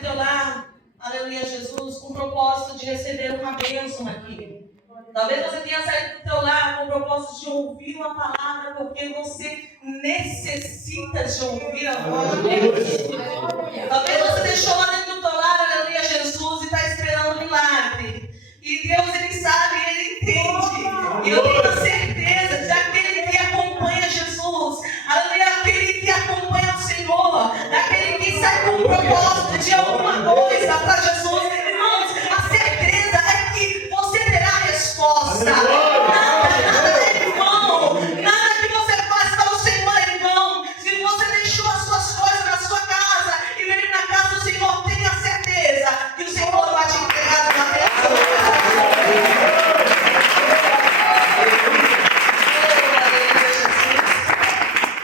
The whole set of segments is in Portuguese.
do teu lar, aleluia, Jesus, com o propósito de receber uma bênção aqui. Talvez você tenha saído do teu lar com o propósito de ouvir uma palavra, porque você necessita de ouvir a voz de Deus. Talvez você deixou lá dentro do teu lar, aleluia, Jesus, e está esperando um milagre. E Deus, Ele sabe, Ele entende. E eu tenho a certeza de aquele que acompanha Jesus, aleluia, aquele que acompanha o Senhor, aquele que sai com o propósito de alguma coisa para Jesus. Irmãos, a certeza é que você terá a resposta. Nada é em vão. Nada que você faz para o Senhor é em vão. Se você deixou as suas coisas na sua casa e veio na casa do Senhor, tenha certeza que o Senhor vai te entregar uma bênção.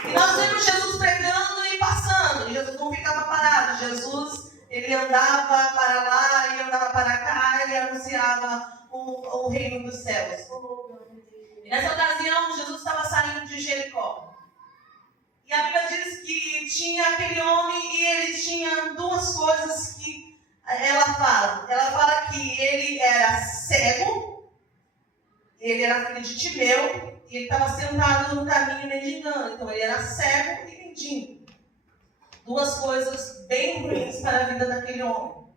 E nós vemos Jesus pregando e passando. Jesus não ficava parado. Jesus, ele andava para lá e andava para cá e anunciava o reino dos céus. E nessa ocasião, Jesus estava saindo de Jericó. E a Bíblia diz que tinha aquele homem e ele tinha duas coisas que ela fala. Ela fala que ele era cego, ele era filho de Timeu, e ele estava sentado no caminho mendigando. Então ele era cego e mendigo. Duas coisas bem ruins para a vida daquele homem.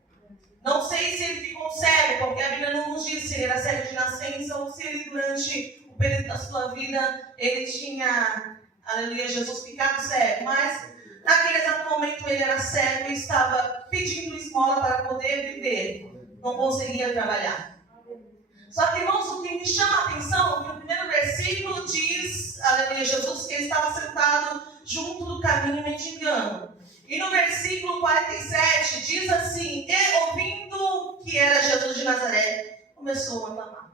Não sei se ele ficou cego, porque a Bíblia não nos diz se ele era cego de nascença ou se ele, durante o período da sua vida, ele tinha, aleluia, Jesus, ficado cego. Mas, naquele exato momento, ele era cego e estava pedindo esmola para poder viver. Não conseguia trabalhar. Só que, irmãos, o que me chama a atenção é que o primeiro versículo diz, aleluia, Jesus, que ele estava sentado junto do caminho mendigando. E no versículo 47 diz assim: e ouvindo que era Jesus de Nazaré, começou a clamar.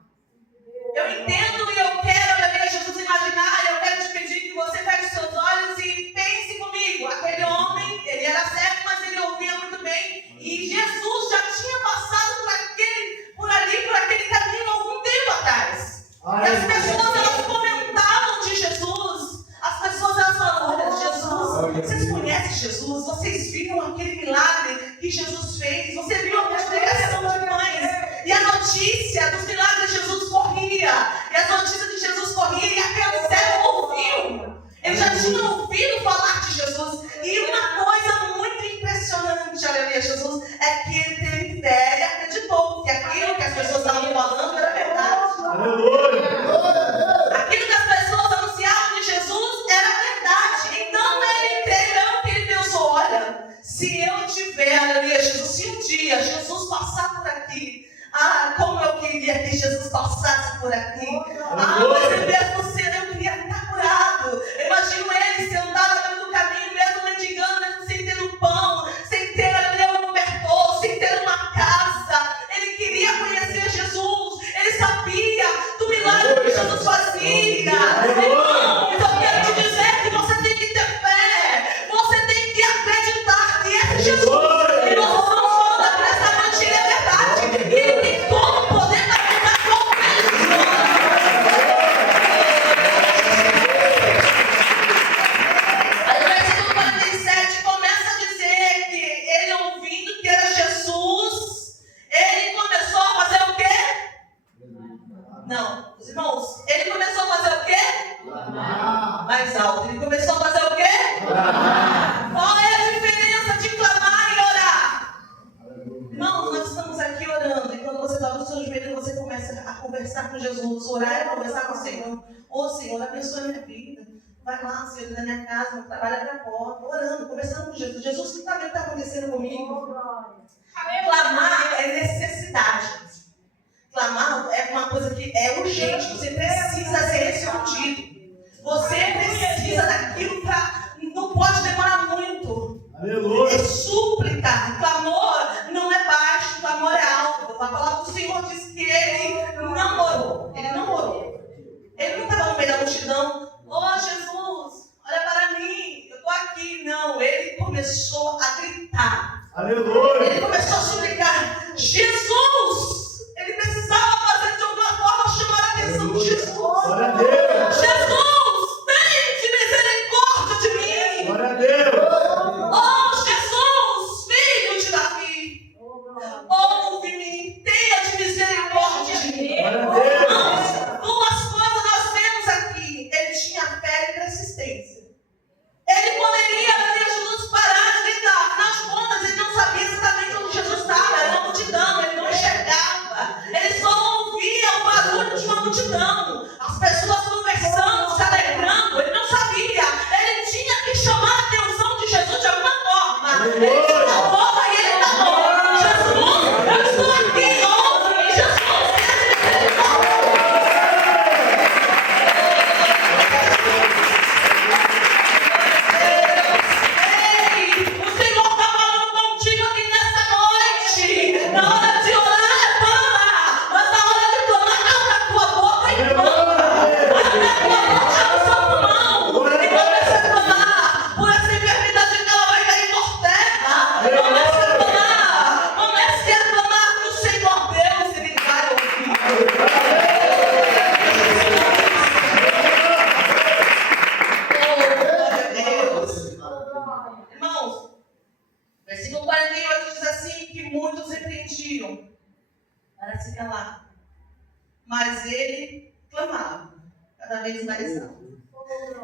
Eu entendo e eu quero, aleluia, Jesus, imaginar, eu quero te pedir que você feche os seus olhos e pense comigo. Aquele homem, ele era cego, mas ele ouvia muito bem. E Jesus já tinha passado por aquele caminho há algum tempo atrás. E as pessoas, elas comentavam de Jesus. As pessoas, elas falam: olha, Jesus, vocês conhecem Jesus? Vocês viram aquele milagre que Jesus fez? Você viu a multiplicação de pães? E a notícia dos milagres de Jesus corria. E as notícias de Jesus corria. E aquele cego ouviu. Ele já tinha ouvido falar de Jesus. E uma coisa muito impressionante, aleluia, Jesus, é que ele teve fé e acreditou que aquilo que as pessoas estavam falando era verdade. Aleluia! Aquilo que as pessoas anunciavam de Jesus era verdade. Então ele entendeu que ele pensou: olha, se eu tiver, aleluia, Jesus, se um dia Jesus passar por aqui, como eu queria que Jesus passasse por aqui. Mas mesmo eu queria ficar curado. Eu imagino ele sentado dentro do caminho, mesmo mendigando, mesmo sem ter um pão, sem ter um cobertor, sem ter uma casa. Ele queria conhecer Jesus. Ele sabia do milagre que Jesus fazia. Irmão, então eu quero te dizer que você tem que ter fé. Você tem que acreditar que esse Jesus, e nós estamos falando da graça, ele é verdade. Ele tem todo o poder para mudar qualquer história. Aí o versículo 47 começa a dizer que ele, ouvindo que era Jesus, ele começou a fazer o quê? Não, os irmãos, ele começou a fazer o quê? Mais alto. Ele começou a fazer o quê? Qual é a diferença de clamar e orar? Irmãos, nós estamos aqui orando, e quando você dobra o seu joelho, você começa a conversar com Jesus. Orar é conversar com o Senhor. Ô Senhor, abençoa a minha vida. Vai lá, Senhor, da minha casa, trabalha para a porta, orando, conversando com Jesus. Jesus, o que está vendo que está acontecendo comigo? Clamar é necessidade. Clamar é uma coisa que é urgente. Você precisa ser respondido. Você precisa daquilo para... Não pode demorar muito. Aleluia! É súplica. Clamor não é baixo, clamor é alto. A palavra do Senhor diz que ele não orou. Ele não orou. Ele não estava no meio da multidão. Oh, Jesus, olha para mim. Eu estou aqui. Não, ele começou a gritar. Aleluia! Ele começou a suplicar. Jesus! Ele precisava fazer de alguma forma chamar a atenção de Jesus. Glória a Deus! Jesus, tem misericórdia de mim. Glória a Deus! Oh, Jesus, filho de Davi. Versículo 48 diz assim, que muitos repreendiam para se calar. Mas ele clamava cada vez mais alto.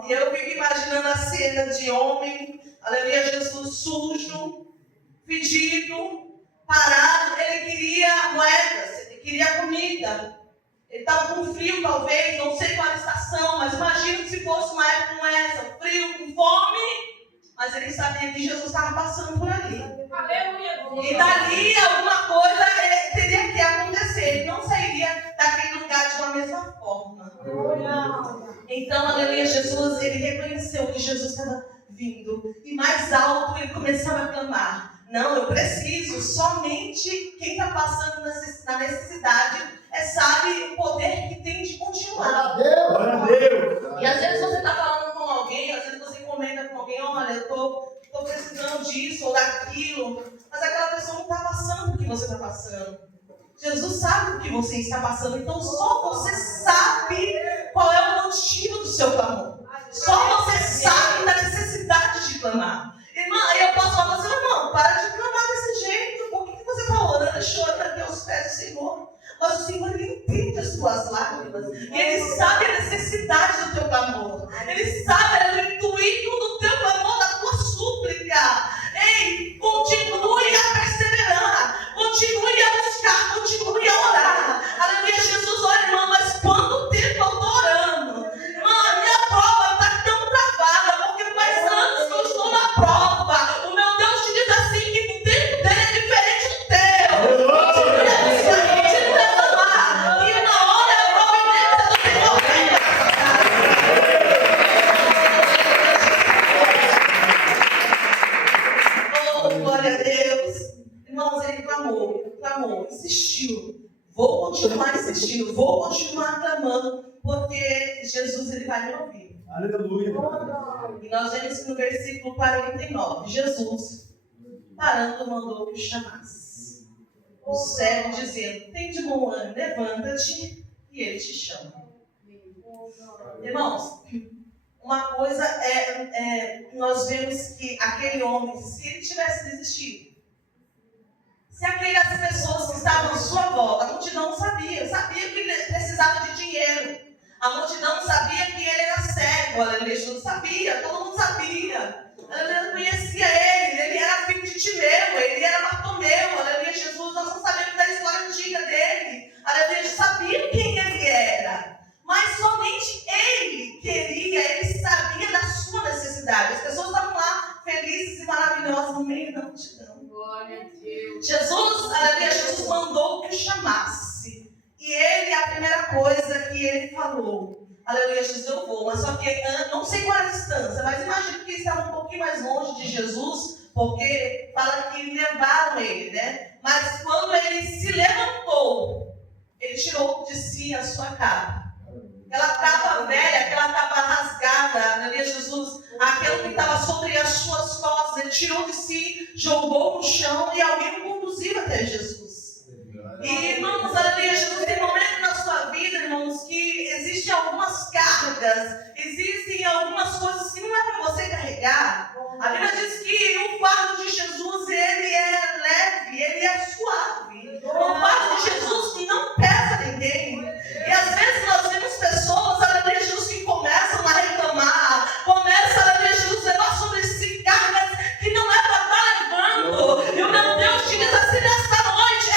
E eu fico imaginando a cena de homem, aleluia, Jesus sujo, fedido, parado. Ele queria moedas, ele queria comida. Ele estava com frio, talvez, não sei qual a estação, mas imagino que se fosse uma época como essa, frio, com fome, mas ele sabia que Jesus estava passando por ali. E dali alguma coisa teria que acontecer. Ele não sairia daquele lugar de uma mesma forma. Então, aleluia, Jesus, ele reconheceu que Jesus estava vindo. E mais alto ele começava a clamar. Não, eu preciso. Somente quem está passando na necessidade sabe o poder que tem de continuar. Glória a Deus. E às vezes você está falando com alguém, às vezes você comenta com alguém, olha, eu estou precisando disso ou daquilo. Mas aquela pessoa não está passando o que você está passando. Jesus sabe o que você está passando, então só você sabe qual é o motivo do seu clamor. Só você sabe da necessidade de clamar. Irmã, aí eu posso falar para você, irmão, para de clamar desse jeito. Por que você está orando e chorando aqui aos pés do Senhor? Mas o Senhor, ele entende as tuas lágrimas. E ele sabe a necessidade do teu clamor. Ele sabe o intuito do teu clamor, da tua súplica. Ei, continue a perseverar. Continue a buscar. Continue a orar. Aleluia, Jesus, olha, irmão, mas quanto tempo eu estou orando? Irmã, a minha prova está tão travada, porque faz anos que eu estou na prova. O meu Deus te diz assim, que o tempo dele é diferente do teu. Continue a buscar, continue a clamar. E na hora a providência do Senhor vem. Oh, glória a Deus. Irmãos, ele clamou, insistiu. Vou continuar insistindo, vou continuar clamando, porque Jesus, ele vai me ouvir. Aleluia. E nós vemos que no versículo 49, Jesus, parando, mandou que o chamasse. O cego dizendo, tem de bom ânimo, levanta-te, e ele te chama. Irmãos, uma coisa nós vemos que aquele homem, se ele tivesse desistido, se aquelas pessoas que estavam à sua volta, a multidão não sabia que ele precisava de dinheiro. A multidão não sabia que ele era cego, aleluia, não sabia, todo mundo sabia. Aleluia, conhecia ele era filho de Timeu, ele era Bartomeu, aleluia, Jesus, nós não sabemos da história antiga dele. Aleluia, sabia quem ele era. Mas somente ele queria, ele sabia da sua necessidade. As pessoas estavam lá felizes e maravilhosas no meio da multidão. Glória a Deus. Jesus, aleluia, Jesus mandou que o chamasse. E ele, a primeira coisa que ele falou, aleluia, Jesus, eu vou. Mas só que, não sei qual é a distância, mas imagino que ele estava um pouquinho mais longe de Jesus, porque fala que levaram ele, né? Mas quando ele se levantou, ele tirou de si a sua capa. Aquela capa velha, aquela capa rasgada, aleluia, Jesus, aquilo que estava sobre as suas costas, ele tirou de si, jogou no chão e alguém o conduziu até Jesus. E, irmãos, aleluia, Jesus, tem momentos na sua vida, irmãos, que existem algumas cargas, existem algumas coisas que não é para você carregar. A Bíblia diz que o fardo de Jesus, ele é leve, ele é suave. O fardo de Jesus não pesa ninguém. E às vezes nós vemos pessoas, aleluia, Jesus, que começam a reclamar, começam, aleluia, Jesus, a levar sobre si cargas que não é para estar levando. E o meu Deus te diz assim nesta noite,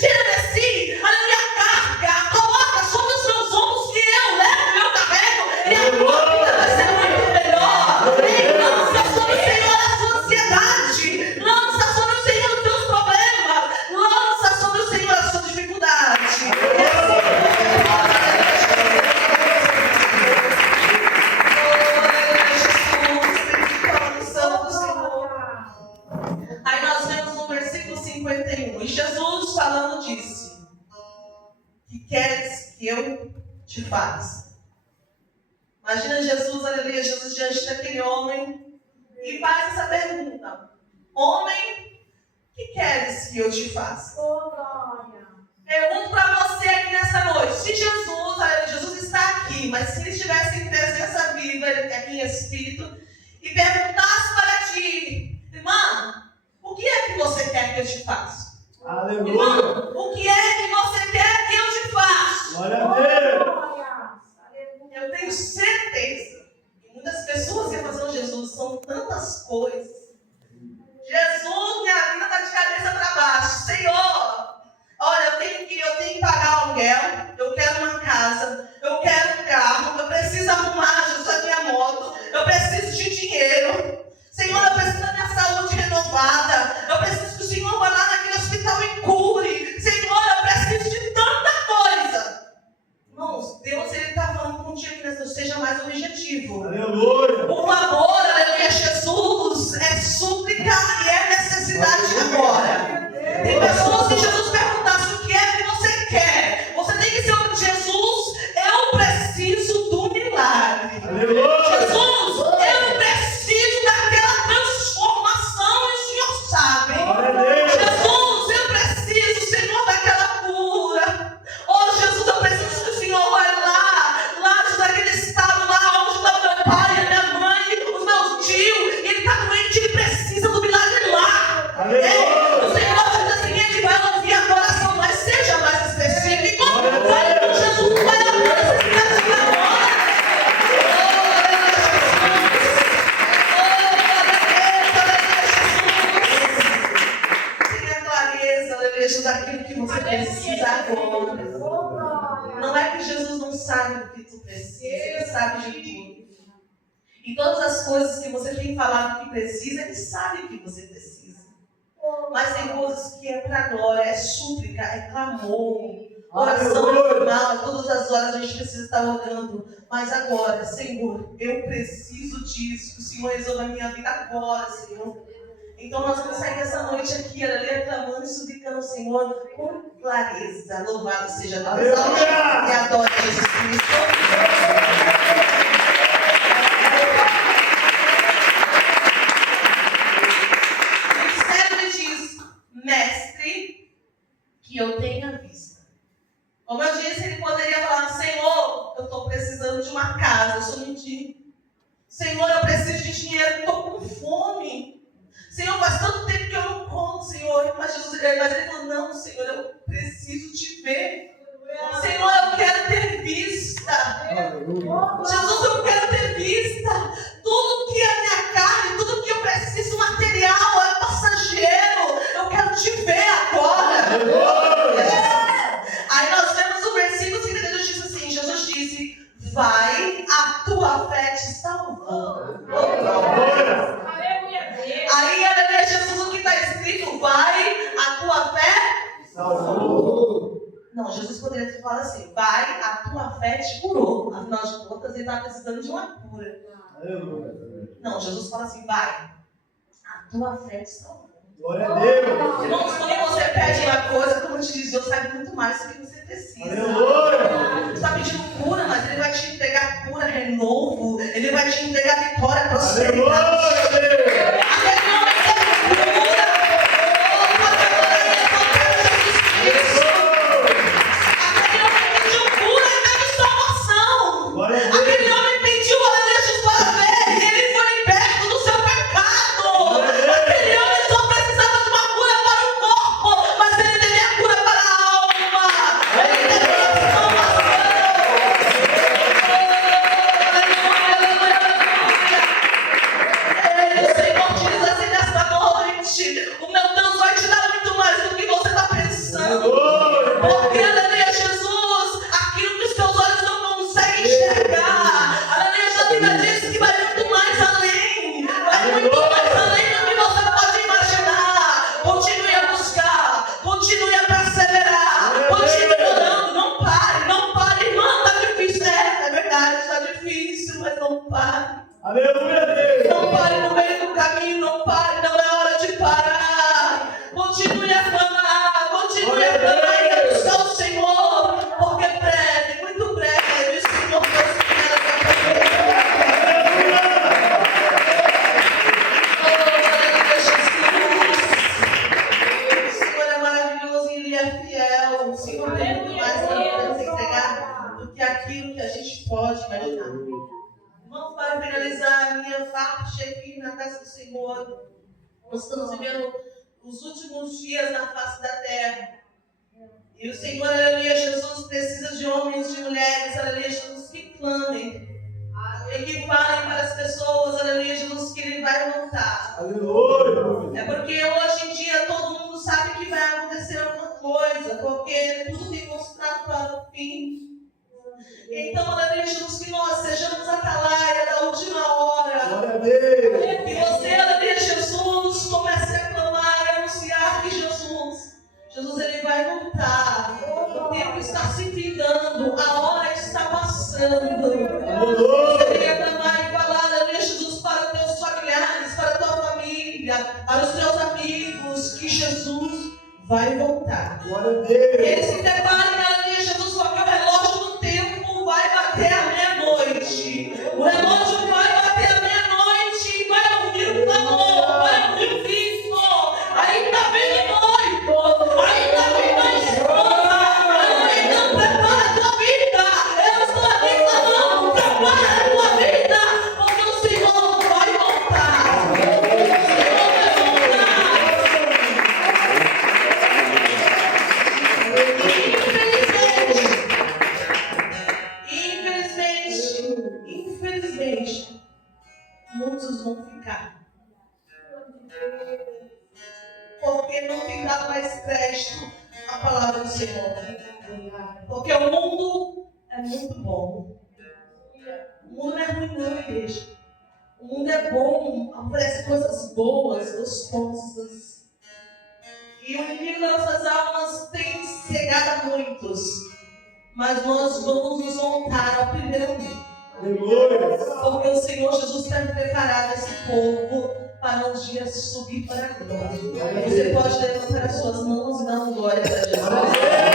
tira de si, aleluia, a carga, coloca sobre os meus ombros que eu levo e eu carrego, e a tua vida vai ser muito melhor. Ei, lança sobre o Senhor a sua ansiedade, lança sobre o Senhor os teus problemas, lança sobre o Senhor a sua dificuldade. Aí nós vemos no versículo 51, e Jesus falando disse, que queres que eu te faça? Imagina Jesus, aleluia, Jesus diante daquele homem, e faz essa pergunta, homem, que queres que eu te faça? Pergunto para você aqui nessa noite, se Jesus, aleluia, Jesus está aqui, mas se ele estivesse em presença viva, aqui em espírito, e perguntasse para ti, irmã, o que é que eu te faço? Aleluia. Irmão, o que é que você quer que eu te faça? Glória a Deus. Eu tenho certeza que muitas pessoas iam fazer Jesus, são tantas coisas. Jesus, minha vida está de cabeça para baixo. Senhor, olha, eu tenho que pagar aluguel, eu quero uma casa, eu quero um carro, eu preciso arrumar, Jesus, a minha moto, eu preciso de dinheiro. Senhor, eu preciso da minha saúde renovada, eu preciso que o Senhor vá lá naquele hospital e cure. Senhor, eu preciso de tanta coisa. Irmãos, Deus está falando contigo que isso seja mais objetivo. Aleluia. O amor, aleluia, Jesus, é súplica e é necessidade agora. Tem pessoas que Jesus perguntasse o que é que você quer. Você tem que dizer, Jesus, eu preciso do milagre. Aleluia. Jesus, eu preciso daquela transformação e o Senhor sabe. Glória a Deus. Jesus, eu preciso, Senhor, daquela cura. Oh, Jesus, eu preciso que o Senhor vai lá daquele estado lá onde está meu pai, a minha mãe, os meus tios. Ele está doente, ele precisa do milagre lá. O Senhor diz assim, ele vai ouvir a oração, mas seja mais específico. Vai com Jesus, vai a necessidade agora. Tenha clareza, aleluia, daquilo que você precisa agora. Não é que Jesus não sabe do que tu precisa, ele sabe de tudo. E todas as coisas que você tem falado que precisa, ele sabe que você precisa. Mas tem coisas que é para glória, é súplica, é clamor. Oração é normal, todas as horas a gente precisa estar orando. Mas agora, Senhor, eu preciso disso. Que o Senhor resolva a minha vida agora, Senhor. Então nós vamos sair essa noite aqui, aleluia, clamando e suplicando ao Senhor com clareza. Louvado seja Deus. E adore Jesus Cristo. O servo diz, mestre, que eu tenha vista. Como eu disse, ele poderia falar, Senhor, eu estou precisando de uma casa, eu sou mendigo. Senhor, eu preciso de dinheiro, eu estou com fome. Senhor, faz tanto tempo que eu não como, Senhor. Mas ele falou, não, Senhor, eu preciso te ver. Senhor, eu quero ter vista. Jesus, eu quero ter vista. Tudo que é minha carne, tudo que eu preciso, material, é passageiro. Eu quero te ver agora. Aí nós vemos o versículo seguinte, Jesus disse assim, Jesus disse, vai, a tua fé te salvou. Aí, aleluia, Jesus, o que está escrito, vai, a tua fé salvou. Não, Jesus poderia ter falado assim, vai, a tua fé te curou. Afinal de contas, ele estava precisando de uma cura. Não, Jesus fala assim, vai, a tua fé te salvou. Glória a Deus. Irmãos, quando você pede uma coisa, como eu te disse, Deus sabe muito mais do que você precisa. Aleluia. Você está pedindo cura, mas Ele vai te entregar cura, renovo. Ele vai te entregar vitória, prosperidade. Aleluia. Aquele homem teve cura. Aquele homem pediu cura e teve salvação. Glória a Deus. Aquele homem pediu a Jesus para ver e ele foi liberto do seu pecado. Aquele homem só precisava de uma cura para o corpo, mas ele teve a cura para a alma. Ele teve a salvação. O Senhor diz assim nesta noite, o meu Deus vai te dar muito mais do que você está pensando. Porque, aleluia, Jesus, aquilo que os teus olhos não conseguem enxergar, aleluia, a Bíblia diz que vai muito mais além. Vai muito mais além do que você pode imaginar. Continue a buscar, continue a perseverar, continue orando, não pare, irmã, está difícil. É verdade, está difícil, mas não pare. Aleluia, Deus. Não pare no meio do caminho, não pare, não é hora de parar. Continue a clamar, continue a clamar e a buscar o Senhor, porque breve, muito breve, o Senhor Deus quer O Senhor é maravilhoso e Ele é fiel. O Senhor tem muito mais para nos entregar do que aquilo que a gente pode imaginar. Vamos para finalizar a minha parte aqui na casa do Senhor. Nós estamos vivendo os últimos dias na face da terra. E o Senhor, aleluia, Jesus, precisa de homens e de mulheres, aleluia, Jesus, que clamem. E que falem para as pessoas, aleluia, Jesus, que Ele vai voltar. Aleluia. É porque hoje em dia todo mundo sabe que vai acontecer alguma coisa, porque tudo tem mostrado para o fim. Então, aleluia, Jesus, que nós sejamos atalaia da última hora. Glória a Deus. Que você, aleluia, Jesus, comece a clamar e anunciar que Jesus, Ele vai voltar. O tempo está se findando, a hora está passando. Você queria clamar e falar, aleluia, Jesus, para os teus familiares, para a tua família, para os teus amigos, que Jesus vai voltar. Glória a Deus. Eles se preparem, aleluia, Jesus, porque o relógio do tempo vai bater à meia-noite. O relógio vai bater à meia-noite e vai ouvir o clamor, vai ouvir o Cristo. Ainda vem o noivo, ainda vem a esposa. Aleluia, então prepara a tua vida. Eu estou aqui clamando, prepara a tua vida, porque o Senhor vai voltar. O Senhor vai voltar. Infelizmente, muitos vão ficar. Porque não tem dado mais crédito à palavra do Senhor. Porque o mundo é muito bom. O mundo não é ruim não, igreja. O mundo é bom, oferece coisas boas, gostosas. E o inimigo das nossas almas tem cegado a muitos. Mas nós vamos nos voltar ao primeiro mundo. Aleluia. Porque o Senhor Jesus tem preparado esse povo para um dia subir para a glória. Você pode levantar as suas mãos e dar uma glória para Jesus.